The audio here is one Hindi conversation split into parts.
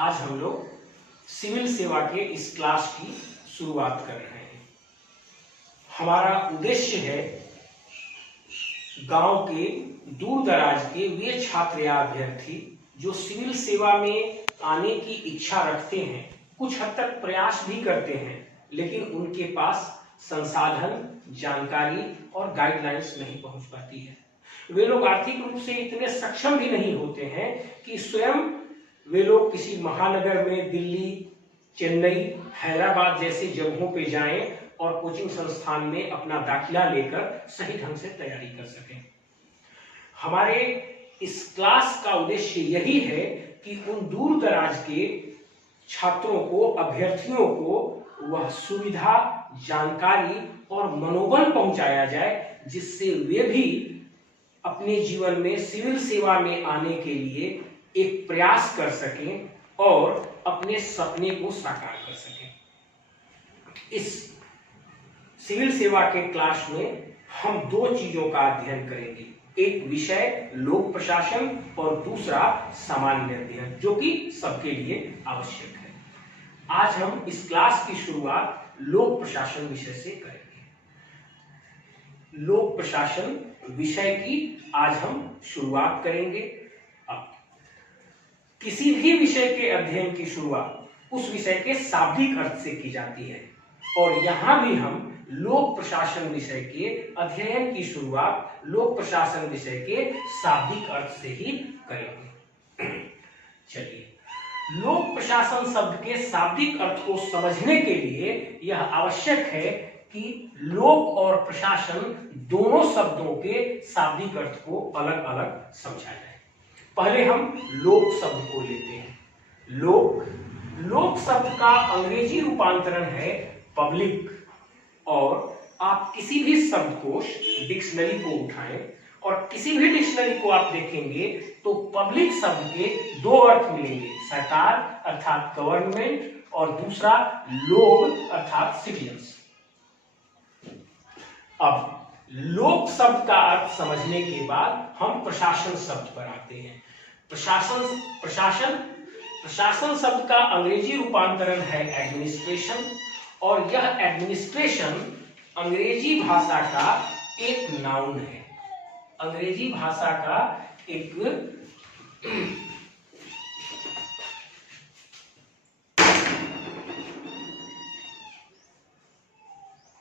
आज हम लोग सिविल सेवा के इस क्लास की शुरुआत कर रहे हैं। हमारा उद्देश्य है गांव के दूर दराज के वे छात्र या अभ्यर्थी जो सिविल सेवा में आने की इच्छा रखते हैं, कुछ हद तक प्रयास भी करते हैं, लेकिन उनके पास संसाधन, जानकारी और गाइडलाइंस नहीं पहुंच पाती है। वे लोग आर्थिक रूप से इतने सक्षम भी नहीं होते हैं कि स्वयं वे लोग किसी महानगर में दिल्ली, चेन्नई, हैदराबाद जैसे जगहों पे जाएं और कोचिंग संस्थान में अपना दाखिला लेकर सही ढंग से तैयारी कर सकें। हमारे इस क्लास का उद्देश्य यही है कि उन दूर दराज के छात्रों को, अभ्यर्थियों को वह सुविधा, जानकारी और मनोबल पहुंचाया जाए जिससे वे भी अपने जीवन में सिविल सेवा में आने के लिए एक प्रयास कर सकें और अपने सपने को साकार कर सकें। इस सिविल सेवा के क्लास में हम दो चीजों का अध्ययन करेंगे, एक विषय लोक प्रशासन और दूसरा सामान्य अध्ययन, जो कि सबके लिए आवश्यक है। आज हम इस क्लास की शुरुआत लोक प्रशासन विषय से करेंगे। लोक प्रशासन विषय की आज हम शुरुआत करेंगे। अब किसी भी विषय के अध्ययन की शुरुआत उस विषय के शाब्दिक अर्थ से की जाती है और यहां भी हम लोक प्रशासन विषय के अध्ययन की शुरुआत लोक प्रशासन विषय के शाब्दिक अर्थ से ही करेंगे। चलिए, लोक प्रशासन शब्द के शाब्दिक अर्थ को समझने के लिए यह आवश्यक है कि लोक और प्रशासन दोनों शब्दों के शाब्दिक अर्थ को अलग अलग समझा जाए। पहले हम लोक शब्द को लेते हैं। लोक शब्द का अंग्रेजी रूपांतरण है पब्लिक, और आप किसी भी शब्दकोश, डिक्शनरी को उठाएं और किसी भी डिक्शनरी को आप देखेंगे तो पब्लिक शब्द के दो अर्थ मिलेंगे, सरकार अर्थात गवर्नमेंट और दूसरा लोग अर्थात सिटीजन्स। अब लोक शब्द का अर्थ समझने के बाद हम प्रशासन शब्द पर आते हैं। प्रशासन शब्द का अंग्रेजी रूपांतरण है एडमिनिस्ट्रेशन, और यह एडमिनिस्ट्रेशन अंग्रेजी भाषा का एक नाउन है। अंग्रेजी भाषा का एक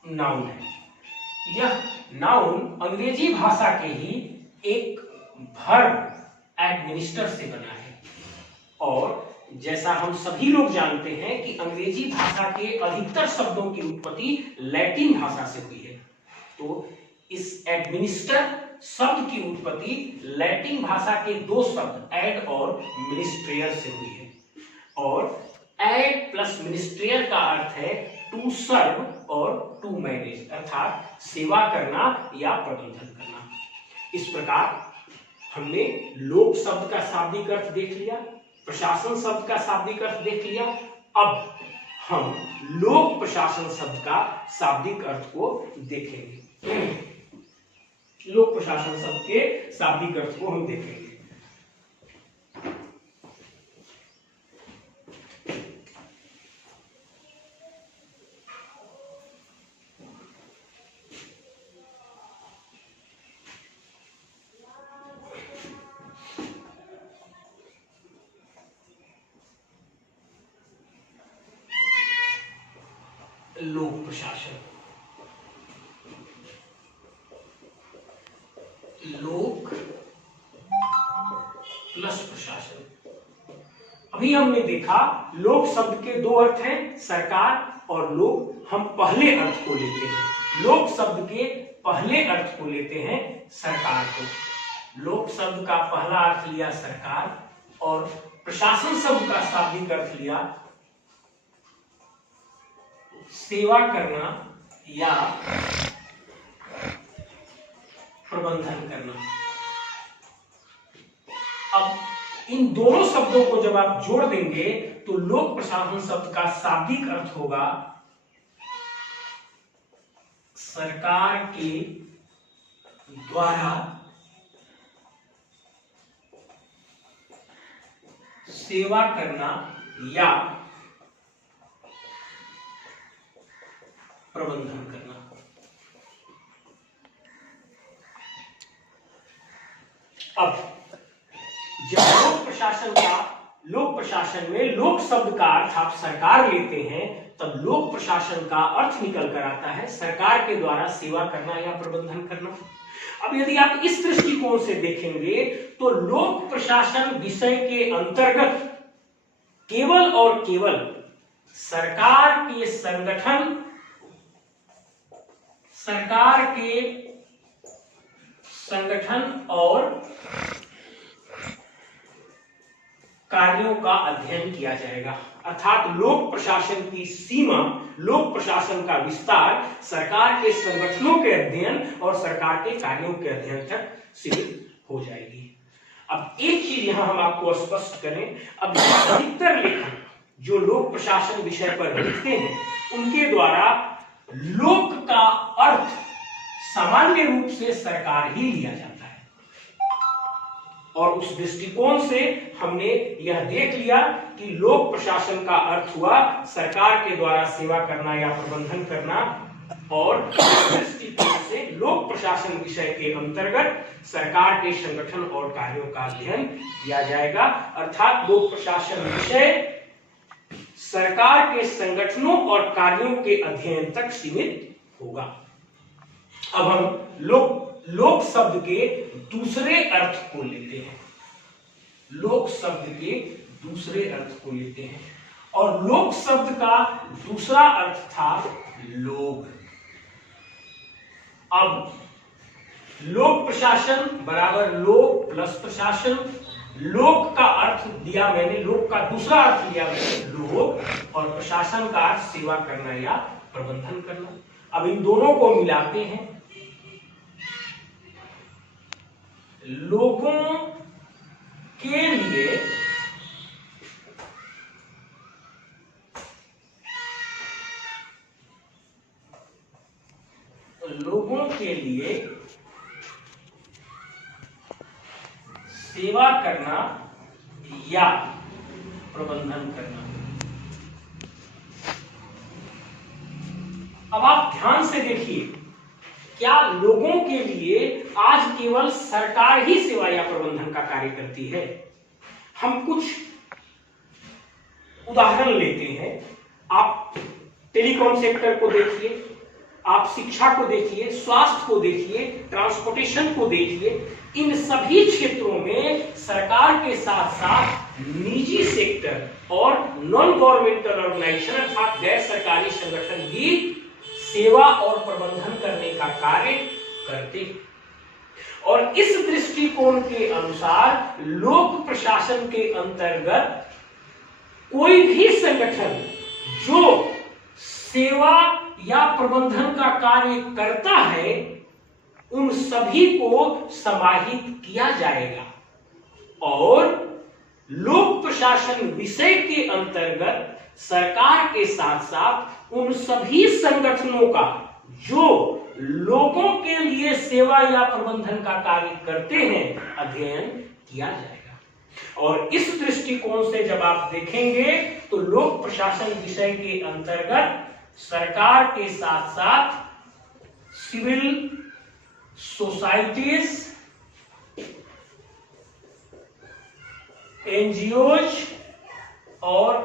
नाउन है। यह नाउन अंग्रेजी भाषा के ही एक वर्ब एडमिनिस्टर से बना है, और जैसा हम सभी लोग जानते हैं कि अंग्रेजी भाषा के अधिकतर शब्दों की उत्पत्ति लैटिन भाषा से हुई है, तो इस एडमिनिस्टर शब्द की उत्पत्ति लैटिन भाषा के दो शब्द एड और मिनिस्ट्रियर से हुई है, और एड प्लस मिनिस्ट्रियर का अर्थ है टू सर्व और टू मैनेज, अर्थात सेवा करना या प्रबंधन करना। इस प्रकार हमने लोक शब्द का शाब्दिक अर्थ देख लिया, प्रशासन शब्द का शाब्दिक अर्थ देख लिया। अब हम लोक प्रशासन शब्द का शाब्दिक अर्थ को देखेंगे। लोक प्रशासन शब्द के शाब्दिक अर्थ को हम देखेंगे। लोक प्रशासन, लोक प्लस प्रशासन। अभी हमने देखा लोक शब्द के दो अर्थ हैं, सरकार और लोक। हम पहले अर्थ को लेते हैं, लोक शब्द के पहले अर्थ को लेते हैं सरकार को। लोक शब्द का पहला अर्थ लिया सरकार, और प्रशासन शब्द का शाब्दिक अर्थ लिया सेवा करना या प्रबंधन करना। अब इन दोनों शब्दों को जब आप जोड़ देंगे तो लोक प्रशासन शब्द का शाब्दिक अर्थ होगा सरकार के द्वारा सेवा करना या प्रबंधन करना। अब जब लोक प्रशासन में लोक शब्द का अर्थ आप सरकार लेते हैं, तब लोक प्रशासन का अर्थ निकल कर आता है सरकार के द्वारा सेवा करना या प्रबंधन करना। अब यदि आप इस दृष्टिकोण से देखेंगे तो लोक प्रशासन विषय के अंतर्गत केवल और केवल सरकार के संगठन और कार्यों का अध्ययन किया जाएगा। अर्थात लोक प्रशासन की सीमा, लोक प्रशासन का विस्तार सरकार के संगठनों के अध्ययन और सरकार के कार्यों के अध्ययन तक सीमित हो जाएगी। अब एक चीज यहां हम आपको स्पष्ट करें, अब अधिकतर लेखक जो लोक प्रशासन विषय पर लिखते हैं उनके द्वारा लोक का अर्थ सामान्य रूप से सरकार ही लिया जाता है, और उस दृष्टिकोण से हमने यह देख लिया कि लोक प्रशासन का अर्थ हुआ सरकार के द्वारा सेवा करना या प्रबंधन करना, और दृष्टिकोण से लोक प्रशासन विषय के अंतर्गत सरकार के संगठन और कार्यों का अध्ययन किया जाएगा। अर्थात लोक प्रशासन विषय सरकार के संगठनों और कार्यों के अध्ययन तक सीमित होगा। अब हम लोक शब्द के दूसरे अर्थ को लेते हैं। लोक शब्द के दूसरे अर्थ को लेते हैं, और लोक शब्द का दूसरा अर्थ था लोग। अब लोक प्रशासन बराबर लोक प्लस प्रशासन, लोक का अर्थ दिया मैंने, लोक का दूसरा अर्थ लिया मैंने लोग, और प्रशासन का अर्थ सेवा करना या प्रबंधन करना। अब इन दोनों को मिलाते हैं। लोगों के लिए सेवा करना या प्रबंधन करना। अब आप ध्यान से देखिए, क्या लोगों के लिए आज केवल सरकार ही सेवा या प्रबंधन का कार्य करती है? हम कुछ उदाहरण लेते हैं। आप टेलीकॉम सेक्टर को देखिए, आप शिक्षा को देखिए, स्वास्थ्य को देखिए, ट्रांसपोर्टेशन को देखिए। इन सभी क्षेत्रों में सरकार के साथ साथ निजी सेक्टर और नॉन गवर्नमेंटल ऑर्गेनाइजेशन अर्थात गैर सरकारी संगठन भी सेवा और प्रबंधन करने का कार्य करते हैं। और इस दृष्टिकोण के अनुसार लोक प्रशासन के अंतर्गत कोई भी संगठन जो सेवा या प्रबंधन का कार्य करता है उन सभी को समाहित किया जाएगा, और लोक प्रशासन विषय के अंतर्गत सरकार के साथ साथ उन सभी संगठनों का जो लोगों के लिए सेवा या प्रबंधन का कार्य करते हैं अध्ययन किया जाएगा। और इस दृष्टिकोण से जब आप देखेंगे तो लोक प्रशासन विषय के अंतर्गत सरकार के साथ साथ सिविल सोसाइटीज, एनजीओज और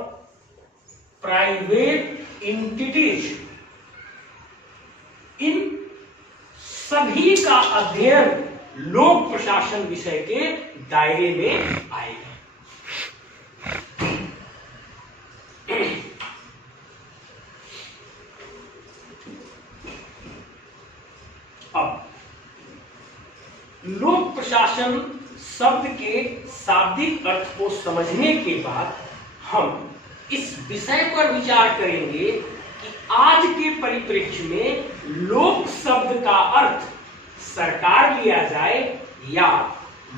प्राइवेट एंटिटीज, इन सभी का अध्ययन लोक प्रशासन विषय के दायरे में आएगा। अब लोक प्रशासन शब्द के शाब्दिक अर्थ को समझने के बाद हम इस विषय पर विचार करेंगे कि आज के परिप्रेक्ष्य में लोक शब्द का अर्थ सरकार लिया जाए या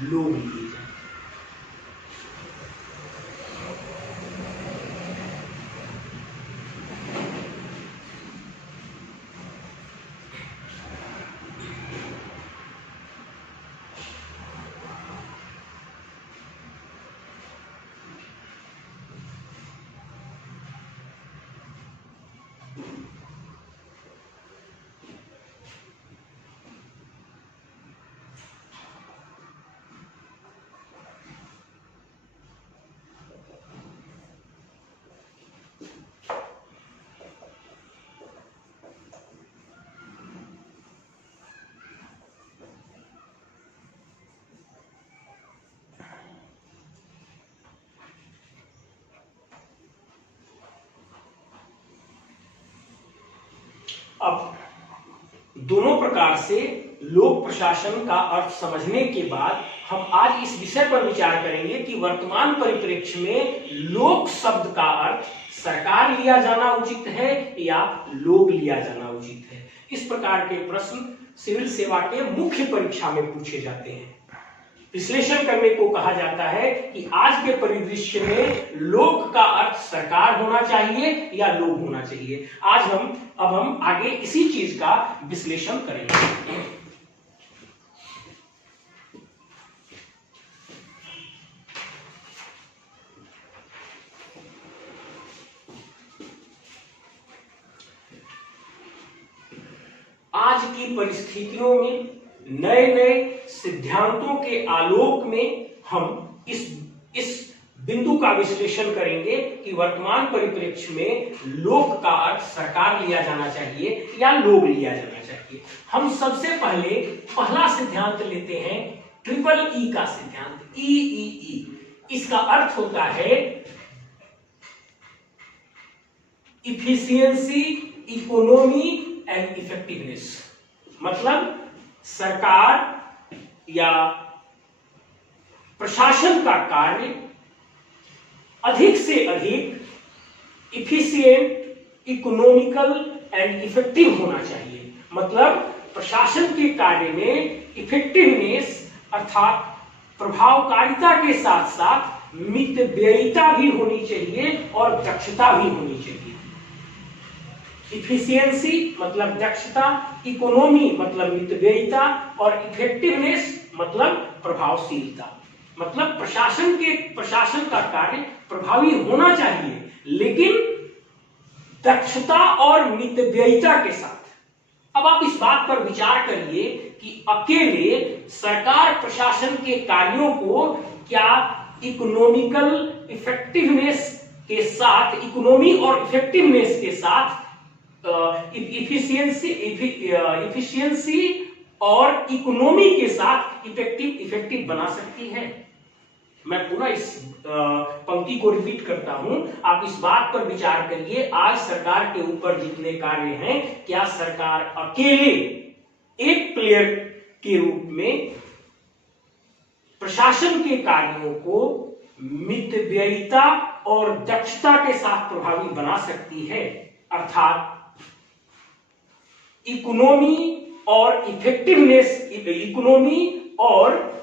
लोग लिए जाए। दोनों प्रकार से लोक प्रशासन का अर्थ समझने के बाद हम आज इस विषय पर विचार करेंगे कि वर्तमान परिप्रेक्ष्य में लोक शब्द का अर्थ सरकार लिया जाना उचित है या लोग लिया जाना उचित है। इस प्रकार के प्रश्न सिविल सेवा के मुख्य परीक्षा में पूछे जाते हैं। विश्लेषण करने को कहा जाता है कि आज के परिदृश्य में लोक का अर्थ सरकार होना चाहिए या लोग होना चाहिए। अब हम आगे इसी चीज का विश्लेषण करेंगे। आज की परिस्थितियों में नए नए सिद्धांतों के आलोक में हम इस बिंदु का विश्लेषण करेंगे कि वर्तमान परिप्रेक्ष्य में लोक का अर्थ सरकार लिया जाना चाहिए या लोग लिया जाना चाहिए। हम सबसे पहले पहला सिद्धांत लेते हैं ट्रिपल ई का सिद्धांत, ई। इसका अर्थ होता है इफिशियंसी, इकोनॉमी एंड इफेक्टिवनेस। मतलब सरकार या प्रशासन का कार्य अधिक से अधिक इफिशिएंट, इकोनॉमिकल एंड इफेक्टिव होना चाहिए। मतलब प्रशासन के कार्य में इफेक्टिवनेस अर्थात प्रभावकारिता के साथ साथ मितव्ययिता भी होनी चाहिए और दक्षता भी होनी चाहिए। इफिशियंसी मतलब दक्षता, इकोनॉमी मतलब मितव्ययिता और इफेक्टिवनेस मतलब प्रभावशीलता। मतलब प्रशासन का कार्य प्रभावी होना चाहिए लेकिन दक्षता और मितव्ययिता के साथ। अब आप इस बात पर विचार करिए कि अकेले सरकार प्रशासन के कार्यों को क्या इकोनॉमिकल इफेक्टिवनेस के साथ, इकोनॉमी और इफेक्टिवनेस के साथ इफिशियंसी और इकोनॉमी के साथ इफेक्टिव बना सकती है। मैं पुनः इस पंक्ति को रिपीट करता हूं, आप इस बात पर विचार करिए। आज सरकार के ऊपर जितने कार्य हैं, क्या सरकार अकेले एक प्लेयर के रूप में प्रशासन के कार्यों को मितव्ययिता और दक्षता के साथ प्रभावी बना सकती है? अर्थात इकोनॉमी और इफेक्टिवनेस, इकोनॉमी और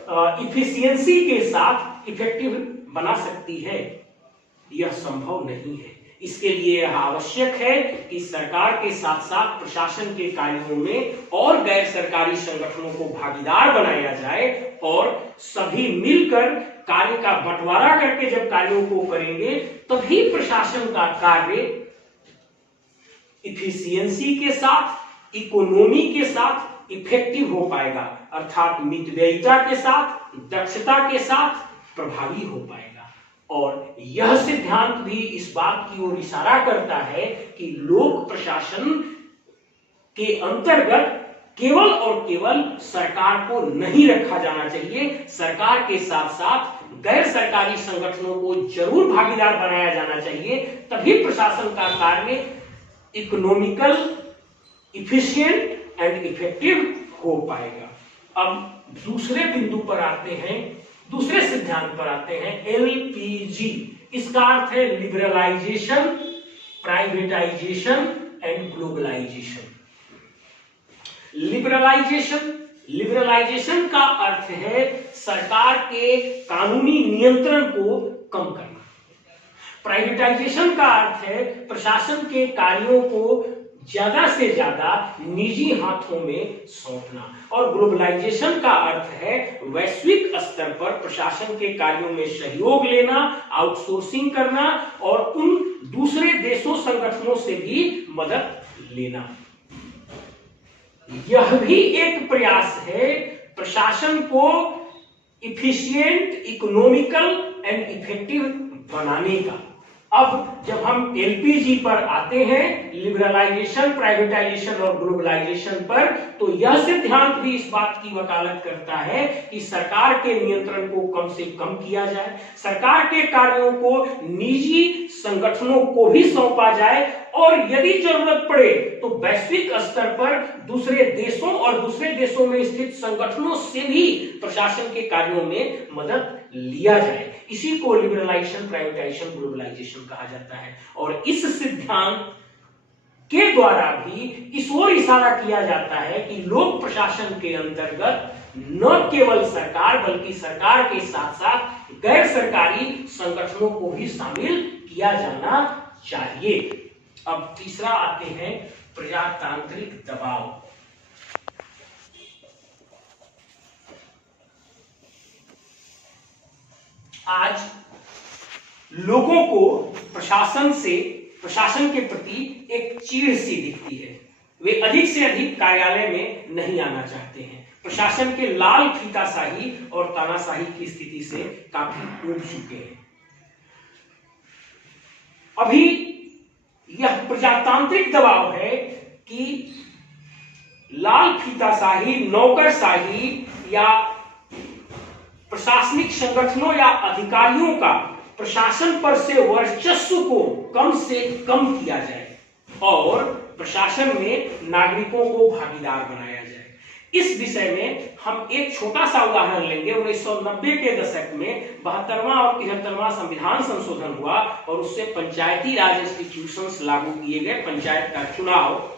इफिशियंसी के साथ इफेक्टिव बना सकती है? यह संभव नहीं है। इसके लिए यह आवश्यक है कि सरकार के साथ साथ प्रशासन के कार्यों में और गैर सरकारी संगठनों को भागीदार बनाया जाए और सभी मिलकर कार्य का बंटवारा करके जब कार्यों को करेंगे तभी प्रशासन का कार्य इफिशियंसी के साथ, इकोनॉमी के साथ इफेक्टिव हो पाएगा। अर्थात मितव्ययिता के साथ, दक्षता के साथ प्रभावी हो पाएगा। और यह सिद्धांत भी इस बात की ओर इशारा करता है कि लोक प्रशासन के अंतर्गत केवल और केवल सरकार को नहीं रखा जाना चाहिए, सरकार के साथ साथ गैर सरकारी संगठनों को जरूर भागीदार बनाया जाना चाहिए। तभी प्रशासन का कार्य इकोनॉमिकल, इफिशिएंट एंड इफेक्टिव हो पाएगा। अब दूसरे बिंदु पर आते हैं, दूसरे सिद्धांत पर आते हैं, एलपीजी। इसका अर्थ है liberalisation, privatisation and globalisation. Liberalisation का अर्थ है सरकार के कानूनी नियंत्रण को कम करना। प्राइवेटाइजेशन का अर्थ है प्रशासन के कार्यों को ज्यादा से ज्यादा निजी हाथों में सौंपना। और ग्लोबलाइजेशन का अर्थ है वैश्विक स्तर पर प्रशासन के कार्यों में सहयोग लेना, आउटसोर्सिंग करना और उन दूसरे देशों, संगठनों से भी मदद लेना। यह भी एक प्रयास है प्रशासन को इफिशिएंट, इकोनॉमिकल एंड इफेक्टिव बनाने का। अब जब हम एलपीजी पर आते हैं, लिबरलाइजेशन, प्राइवेटाइजेशन और ग्लोबलाइजेशन पर, तो यह सिद्धांत भी इस बात की वकालत करता है कि सरकार के नियंत्रण को कम से कम किया जाए, सरकार के कार्यों को निजी संगठनों को भी सौंपा जाए, और यदि जरूरत पड़े तो वैश्विक स्तर पर दूसरे देशों और दूसरे देशों में स्थित संगठनों से भी प्रशासन के कार्यों में मदद लिया जाए। इसी को लिबरलाइजेशन, प्राइवेटाइजेशन, ग्लोबलाइजेशन कहा जाता है। और इस सिद्धांत के द्वारा भी इस ओर इशारा किया जाता है कि लोक प्रशासन के अंतर्गत न केवल सरकार बल्कि सरकार के साथ साथ गैर सरकारी संगठनों को भी शामिल किया जाना चाहिए। अब तीसरा आते हैं प्रजातांत्रिक दबाव। आज लोगों को प्रशासन के प्रति एक चीड़ सी दिखती है। वे अधिक से अधिक कार्यालय में नहीं आना चाहते हैं। प्रशासन के लाल फीताशाही और तानाशाही की स्थिति से काफी ऊब चुके हैं। अभी यह प्रजातांत्रिक दबाव है कि लाल फीताशाही, नौकरशाही या प्रशासनिक संगठनों या अधिकारियों का प्रशासन पर से वर्चस्व को कम से कम किया जाए और प्रशासन में नागरिकों को भागीदार बनाया जाए। इस विषय में हम एक छोटा सा उदाहरण लेंगे। 1990 के दशक में 72वां और 73वां संविधान संशोधन हुआ और उससे पंचायती राज इंस्टीट्यूशंस लागू किए गए, पंचायत का चुनाव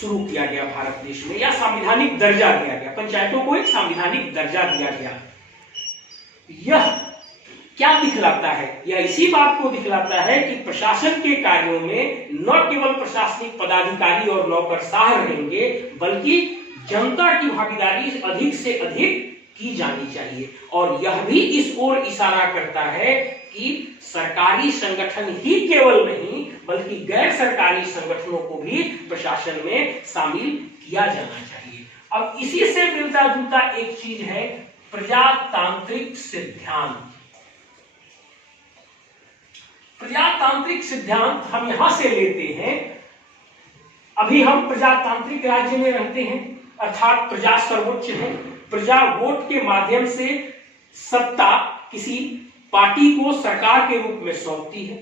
शुरू किया गया भारत देश में, या संवैधानिक दर्जा दिया गया, पंचायतों को एक संवैधानिक दर्जा दिया गया। यह क्या दिखलाता है? यह इसी बात को दिखलाता है कि प्रशासन के कार्यों में न केवल प्रशासनिक पदाधिकारी और नौकरशाह रहेंगे बल्कि जनता की भागीदारी अधिक से अधिक की जानी चाहिए। और यह भी इस ओर इशारा करता है कि सरकारी संगठन ही केवल नहीं बल्कि गैर सरकारी संगठनों को भी प्रशासन में शामिल किया जाना चाहिए। अब इसी से मिलता जुलता एक चीज है प्रजातांत्रिक सिद्धांत। प्रजातांत्रिक सिद्धांत हम यहां से लेते हैं। अभी हम प्रजातांत्रिक राज्य में रहते हैं, अर्थात प्रजा सर्वोच्च है। प्रजा वोट के माध्यम से सत्ता किसी पार्टी को सरकार के रूप में सौंपती है।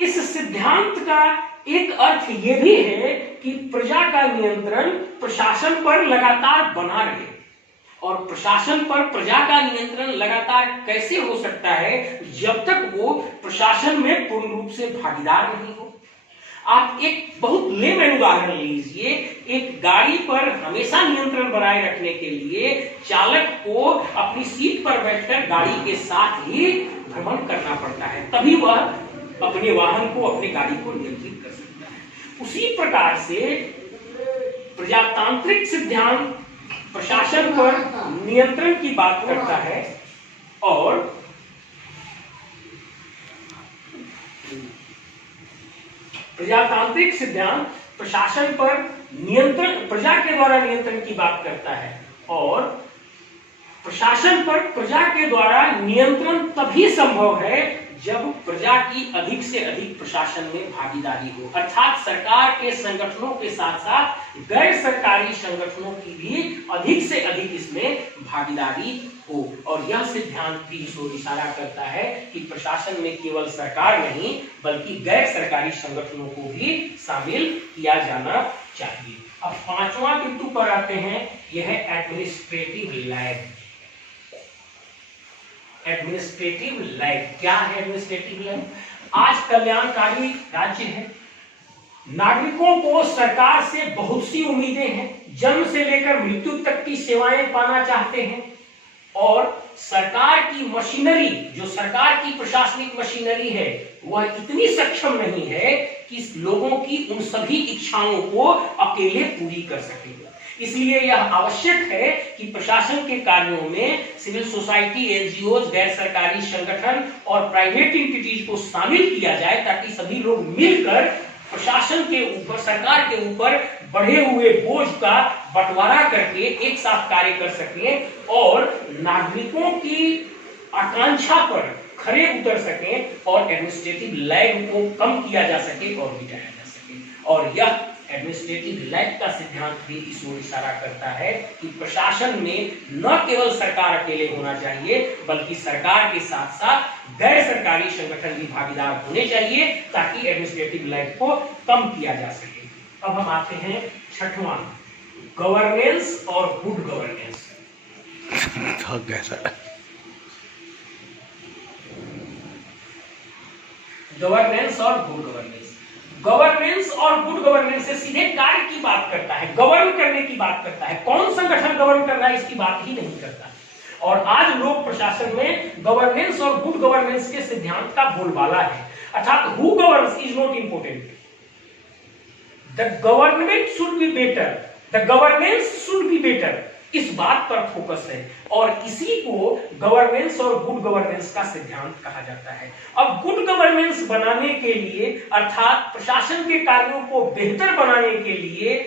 इस सिद्धांत का एक अर्थ यह भी है कि प्रजा का नियंत्रण प्रशासन पर लगातार बना रहे। और प्रशासन पर प्रजा का नियंत्रण लगातार कैसे हो सकता है? जब तक वो प्रशासन में पूर्ण रूप से भागीदार नहीं हो। आप एक बहुत लेमन उदाहरण लीजिए। एक गाड़ी पर हमेशा नियंत्रण बनाए रखने के लिए चालक को अपनी सीट पर बैठकर गाड़ी के साथ ही भ्रमण करना पड़ता है, तभी वह अपने वाहन को, अपनी गाड़ी को नियंत्रित कर सकता है। उसी प्रकार से प्रजातांत्रिक सिद्धांत प्रशासन पर नियंत्रण की बात करता है और प्रजातांत्रिक सिद्धांत प्रशासन पर नियंत्रण, प्रजा के द्वारा नियंत्रण की बात करता है और प्रशासन पर प्रजा के द्वारा नियंत्रण तभी संभव है जब प्रजा की अधिक से अधिक प्रशासन में भागीदारी हो, अर्थात सरकार के संगठनों के साथ साथ गैर सरकारी संगठनों की भी अधिक से अधिक इसमें भागीदारी हो। और यह सिद्धांत भी इस ओर इशारा करता है कि प्रशासन में केवल सरकार नहीं बल्कि गैर सरकारी संगठनों को भी शामिल किया जाना चाहिए। अब पांचवा बिंदु पर आते हैं, यह है एडमिनिस्ट्रेटिव लैग। एडमिनिस्ट्रेटिव लैग क्या है? एडमिनिस्ट्रेटिव लैग, आज कल्याणकारी राज्य है, नागरिकों को सरकार से बहुत सी उम्मीदें हैं, जन्म से लेकर मृत्यु तक की सेवाएं पाना चाहते हैं और सरकार की मशीनरी, जो सरकार की प्रशासनिक मशीनरी है, वह इतनी सक्षम नहीं है कि लोगों की उन सभी इच्छाओं को अकेले पूरी कर सके। इसलिए यह आवश्यक है कि प्रशासन के कार्यों में सिविल सोसाइटी, एनजीओज, गैर सरकारी संगठन और प्राइवेट एंटिटीज को शामिल किया जाए ताकि सभी लोग मिलकर प्रशासन के ऊपर, सरकार के ऊपर बढ़े हुए बोझ का बंटवारा करके एक साथ कार्य कर सकें और नागरिकों की आकांक्षा पर खरे उतर सकें और एडमिनिस्ट्रेटिव लैग को कम किया जा सके और मिटाया जा सके। और यह एडमिनिस्ट्रेटिव लैग का सिद्धांत भी इस ओर इशारा करता है कि प्रशासन में न केवल सरकार अकेले होना चाहिए बल्कि सरकार के साथ साथ गैर सरकारी संगठन भी भागीदार होने चाहिए ताकि एडमिनिस्ट्रेटिव लैग को कम किया जा सके। अब हम आते हैं छठवां, गवर्नेंस और गुड गवर्नेंस। गवर्नेंस और गुड गवर्नेंस। गवर्नेंस और गुड गवर्नेंस से सीधे कार्य की बात करता है, गवर्न करने की बात करता है। कौन संगठन गवर्न कर रहा है इसकी बात ही नहीं करता। और आज लोक प्रशासन में गवर्नेंस और गुड गवर्नेंस के सिद्धांत का बोलबाला है, अर्थात who governs is not important, the government should be better, the governance should be better, इस बात पर फोकस है और इसी को गवर्नेंस और गुड गवर्नेंस का सिद्धांत कहा जाता है। अब गुड गवर्नेंस बनाने के लिए अर्थात प्रशासन के कार्यों को बेहतर बनाने के लिए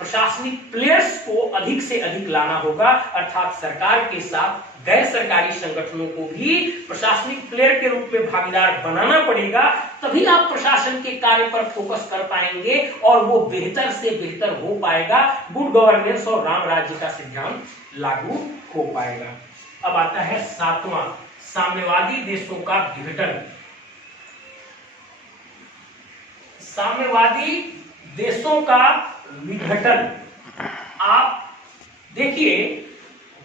प्रशासनिक प्लेयर्स को अधिक से अधिक लाना होगा, अर्थात सरकार के साथ गैर सरकारी संगठनों को भी प्रशासनिक प्लेयर के रूप में भागीदार बनाना पड़ेगा, तभी आप प्रशासन के कार्य पर फोकस कर पाएंगे और वो बेहतर से बेहतर हो पाएगा, गुड गवर्नेंस और राम राज्य का सिद्धांत लागू हो पाएगा। अब आता है सातवां, साम्यवादी देशों का विघटन। साम्यवादी देशों का विघटन। आप देखिए,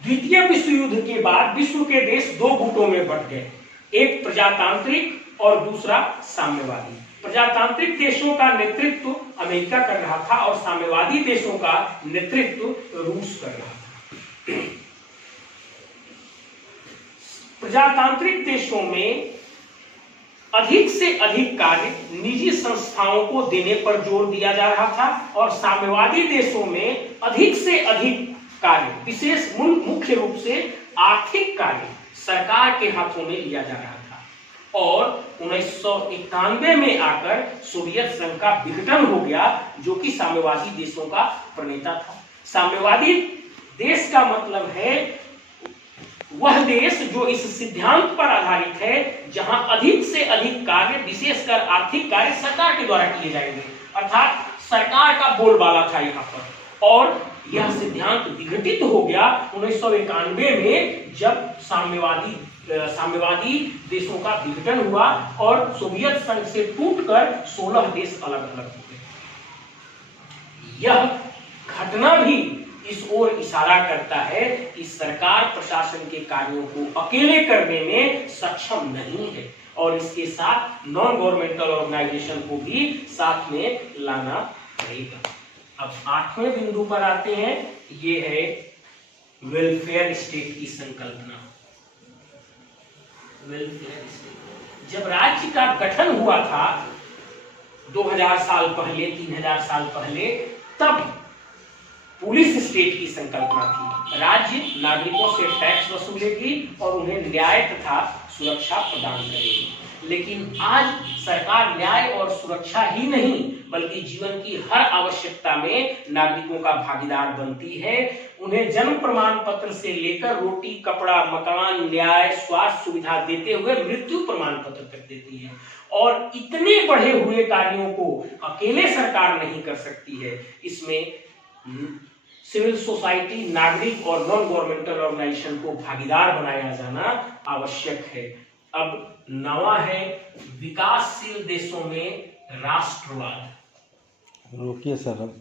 द्वितीय विश्व युद्ध के बाद विश्व के देश दो गुटों में बंट गए, एक प्रजातांत्रिक और दूसरा साम्यवादी। प्रजातांत्रिक देशों का नेतृत्व अमेरिका कर रहा था और साम्यवादी देशों का नेतृत्व रूस कर रहा था। प्रजातांत्रिक देशों में अधिक से अधिक कार्य निजी संस्थाओं को देने पर जोर दिया जा रहा था और साम्यवादी देशों में अधिक से अधिक कार्य, विशेष मुख्य रूप से आर्थिक कार्य सरकार के हाथों में लिया जा रहा था। और 1991 में आकर सोवियत संघ का विघटन हो गया, जो कि साम्यवादी देशों का प्रणेता था। साम्यवादी देश का मतलब है वह देश जो इस सिद्धांत पर आधारित है जहां अधिक से अधिक कार्य, विशेषकर आर्थिक कार्य सरकार के द्वारा किए जाएंगे, अर्थात सरकार का बोलबाला था यहाँ पर। और यह सिद्धांत विघटित हो गया 1991 में जब साम्यवादी देशों का विघटन हुआ और सोवियत संघ से टूटकर 16 देश अलग अलग हो गए। यह घटना भी इस ओर इशारा करता है कि सरकार प्रशासन के कार्यों को अकेले करने में सक्षम नहीं है और इसके साथ नॉन गवर्नमेंटल ऑर्गेनाइजेशन को भी साथ में लाना पड़ेगा। अब 8वें बिंदु पर आते हैं, ये है वेलफेयर स्टेट की संकल्पना। वेलफेयर स्टेट जब राज्य का गठन हुआ था 2000 साल पहले, 3000 साल पहले, तब पुलिस स्टेट की संकल्पना थी। राज्य नागरिकों से टैक्स वसूलेगी और उन्हें न्याय तथा सुरक्षा प्रदान करेगी। लेकिन आज सरकार न्याय और सुरक्षा ही नहीं बल्कि जीवन की हर आवश्यकता में नागरिकों का भागीदार बनती है। उन्हें जन्म प्रमाण पत्र से लेकर रोटी, कपड़ा, मकान, न्याय, स्वास्थ्य सुविधा देते हुए मृत्यु प्रमाण पत्र तक देती है। और इतने बढ़े हुए कार्यों को अकेले सरकार नहीं कर सकती है, इसमें सिविल सोसाइटी, नागरिक और नॉन गवर्नमेंटल ऑर्गेनाइजेशन को भागीदार बनाया जाना आवश्यक है। अब 9वां है विकासशील देशों में राष्ट्रवाद। रोकिए सर। अब